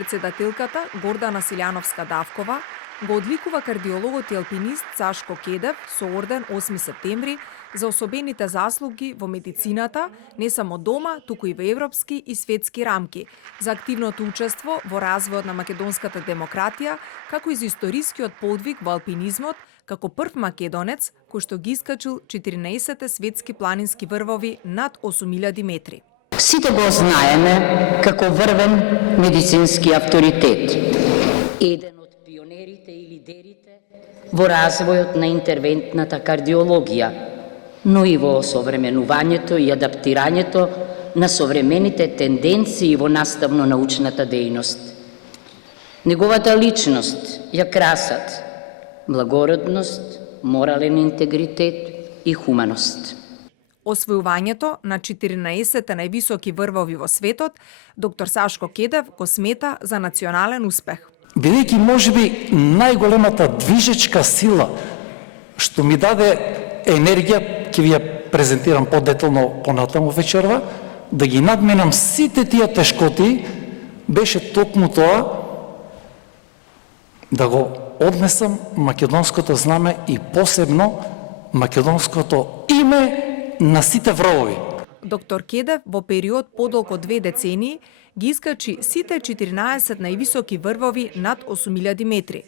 Председателката Гордана Силјановска-Давкова го одликува кардиологот и алпинист Сашко Кедев со орден 8 септември за особените заслуги во медицината, не само дома, туку и во европски и светски рамки, за активното учество во развојот на македонската демократија, како и за историскиот подвиг во алпинизмот, како прв македонец кој што ги искачил 14 светски планински врвови над 8000 метри. Сите го знаеме како врвен медицински авторитет. Еден од пионерите и лидерите во развојот на интервентната кардиологија, но и во осовременувањето и адаптирањето на современите тенденции во наставно-научната дејност. Неговата личност ја красат благородност, морален интегритет и хуманост. Освојувањето на 14 највисоки врвови во светот, доктор Сашко Кедев го смета за национален успех. Бидејќи можеби најголемата движечка сила што ми даде енергија, ќе ви ја презентирам подетално понатаму вечерва, да ги надменам сите тие тешкоти, беше токму тоа да го однесам македонското знаме и посебно македонското име на сите врвови. Доктор Кедев во период подолго 2 децении ги искачи сите 14 највисоки врвови над 8000 метри.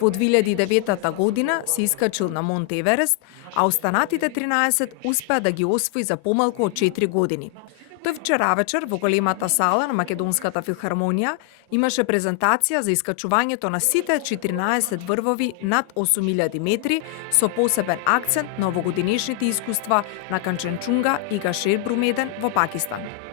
Во 2009 година се искачил на Монт Еверест, а останатите 13 успеа да ги освои за помалку од 4 години. Тој вчера вечер во големата сала на Македонската филхармонија имаше презентација за искачувањето на сите 14 врвови над 8000 метри со посебен акцент на овогодинешните искуства на Канченчунга и Гашер Брумеден во Пакистан.